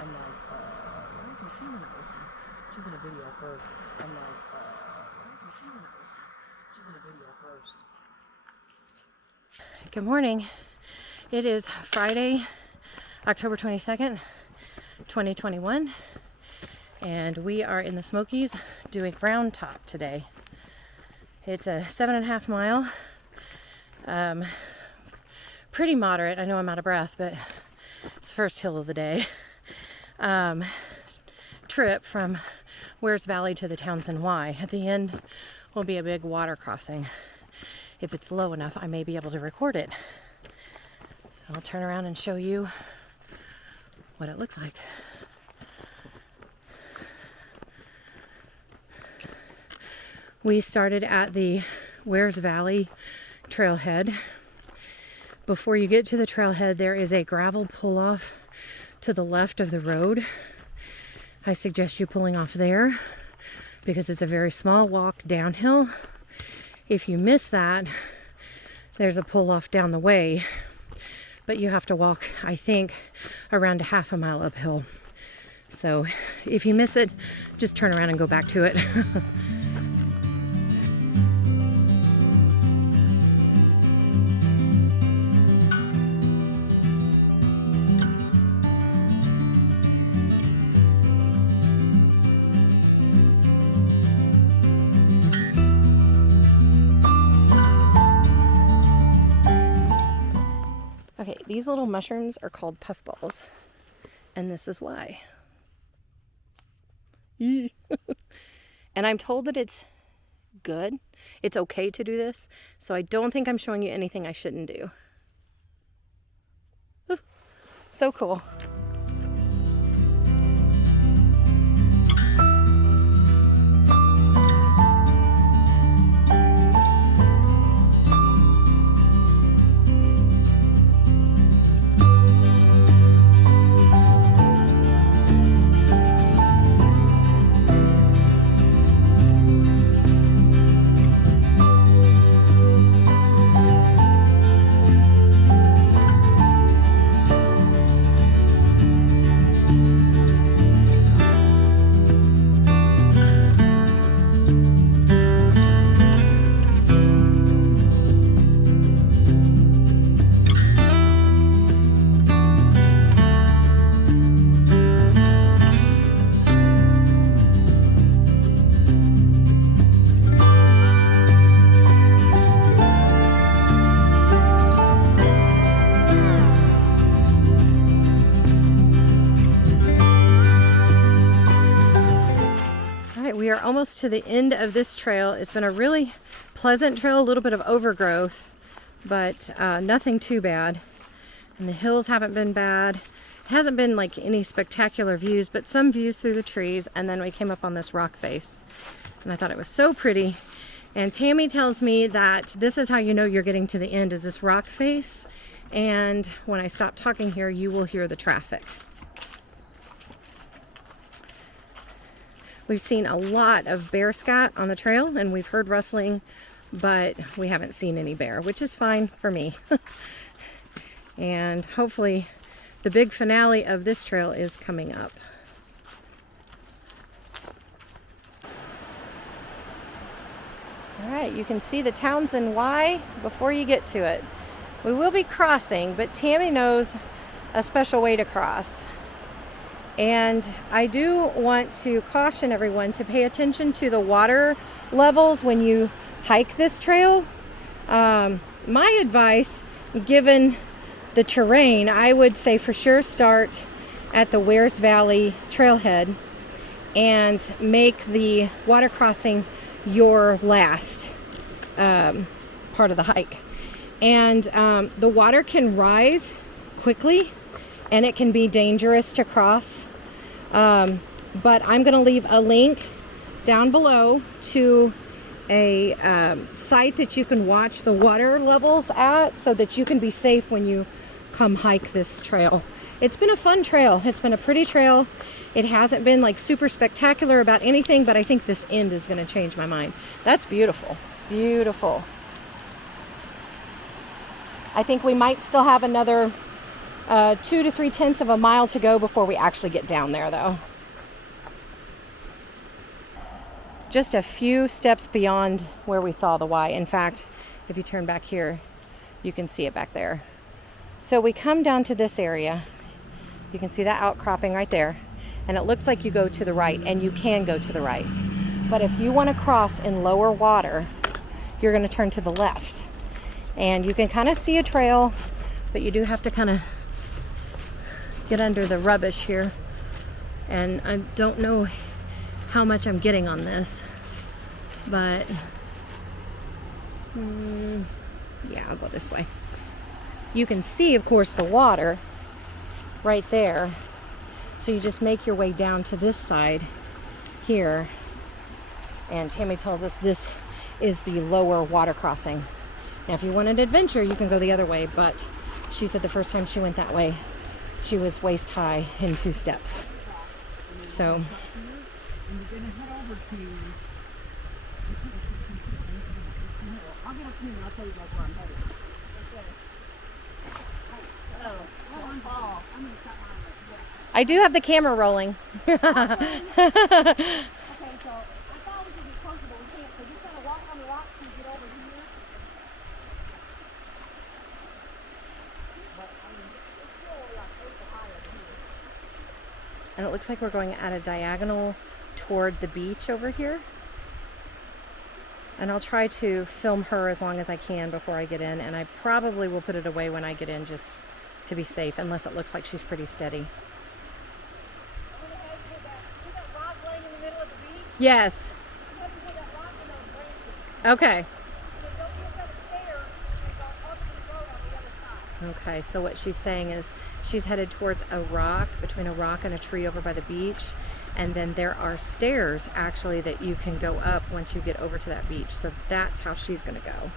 I'm like, why is my camera not working? She's gonna video first. I'm like, why is my camera not working? She's gonna video first. Good morning. It is Friday, October 22nd, 2021. And we are in the Smokies doing round top today. It's a 7.5 mile. Pretty moderate. I know I'm out of breath, but it's the first hill of the day. Trip from Wears Valley to the Townsend Y. At the end will be a big water crossing. If it's low enough, I may be able to record it. So I'll turn around and show you what it looks like. We started at the Wears Valley trailhead. Before you get to the trailhead, there is a gravel pull-off to the left of the road. I suggest you pulling off there because it's a very small walk downhill. If you miss that, there's a pull-off down the way, but you have to walk, I think, around a half a mile uphill. So if you miss it, just turn around and go back to it. Okay, these little mushrooms are called puffballs, and this is why. And I'm told that it's good. It's okay to do this, so I don't think I'm showing you anything I shouldn't do. Ooh, so cool. We are almost to the end of this trail. It's been a really pleasant trail, a little bit of overgrowth, but nothing too bad. And the hills haven't been bad. It hasn't been like any spectacular views, but some views through the trees. And then we came up on this rock face, and I thought it was so pretty. And Tammy tells me that this is how you know you're getting to the end, is this rock face. And when I stop talking here, you will hear the traffic. We've seen a lot of bear scat on the trail, and we've heard rustling, but we haven't seen any bear, which is fine for me. And hopefully the big finale of this trail is coming up. All right, you can see the Townsend Y before you get to it. We will be crossing, but Tammy knows a special way to cross. And I do want to caution everyone to pay attention to the water levels when you hike this trail. My advice, given the terrain, I would say for sure start at the Wears Valley trailhead and make the water crossing your last part of the hike. And the water can rise quickly and it can be dangerous to cross. But I'm going to leave a link down below to a site that you can watch the water levels at so that you can be safe when you come hike this trail. It's been a fun trail. It's been a pretty trail. It hasn't been like super spectacular about anything, but I think this end is going to change my mind. That's beautiful. Beautiful. I think we might still have another 2 to 3/10 of a mile to go before we actually get down there, though. Just a few steps beyond where we saw the Y. In fact, if you turn back here, you can see it back there. So we come down to this area. You can see that outcropping right there. And it looks like you go to the right, and you can go to the right. But if you want to cross in lower water, you're going to turn to the left. And you can kind of see a trail, but you do have to kind of get under the rubbish here. And I don't know how much I'm getting on this, but yeah, I'll go this way. You can see, of course, the water right there. So you just make your way down to this side here. And Tammy tells us this is the lower water crossing. Now, if you want an adventure, you can go the other way, but she said the first time she went that way, she was waist high in 2 steps. So And you're going to head over to... I'll get up to you and I'll tell you guys where I'm headed. I do have the camera rolling. Okay, so I thought we could get comfortable. We can't, so just kind of walk on the rocks and get over here. But I mean, it's still like 8 to high over here. And it looks like we're going at a diagonal toward the beach over here. And I'll try to film her as long as I can before I get in, and I probably will put it away when I get in just to be safe, unless it looks like she's pretty steady. Yes. Okay. Okay, so what she's saying is she's headed towards a rock, between a rock and a tree over by the beach. And then there are stairs actually that you can go up once you get over to that beach. So that's how she's gonna go.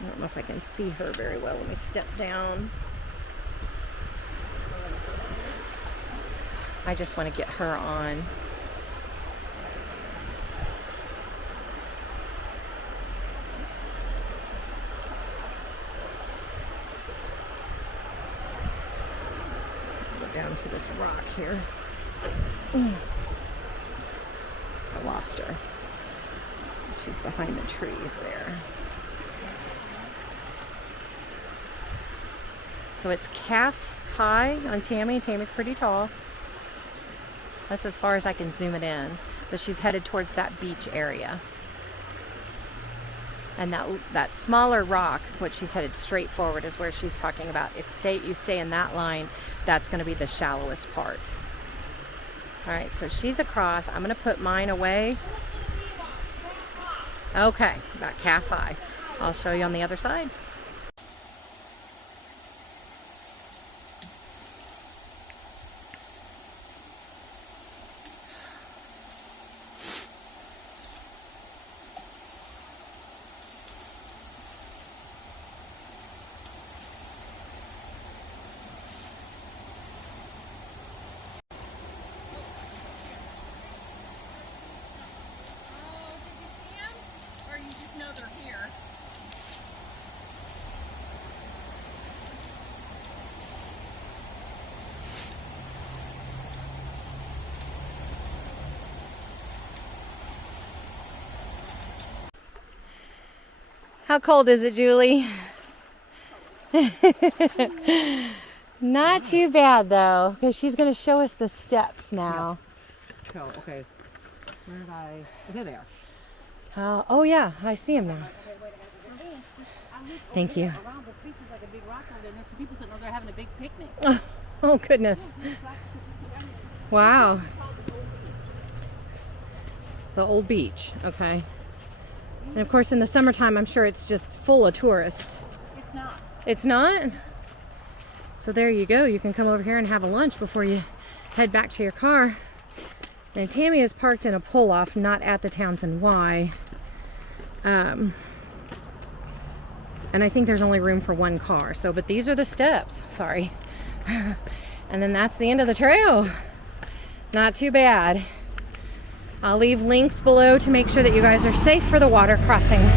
I don't know if I can see her very well. Let me step down. I just want to get her on. Go down to this rock here. I lost her. She's behind the trees there. So it's calf high on Tammy. Tammy's pretty tall. That's as far as I can zoom it in. But she's headed towards that beach area. And that smaller rock, which she's headed straight forward, is where she's talking about. If you stay in that line, that's going to be the shallowest part. All right, so she's across. I'm going to put mine away. Okay, about calf high. I'll show you on the other side. How cold is it, Julie? Not too bad though, because she's going to show us the steps now. So, okay, where did I? There they are. Oh yeah, I see them now. Thank you. Around the beach is like a big rock over there, and there's some people sitting over there having a big picnic. Oh goodness. Wow. The old beach, okay. And of course in the summertime I'm sure it's just full of tourists. It's not. It's not? So there you go. You can come over here and have a lunch before you head back to your car. And Tammy is parked in a pull-off, not at the Townsend Y. And I think there's only room for one car. So, but these are the steps. Sorry. And then that's the end of the trail. Not too bad. I'll leave links below to make sure that you guys are safe for the water crossings.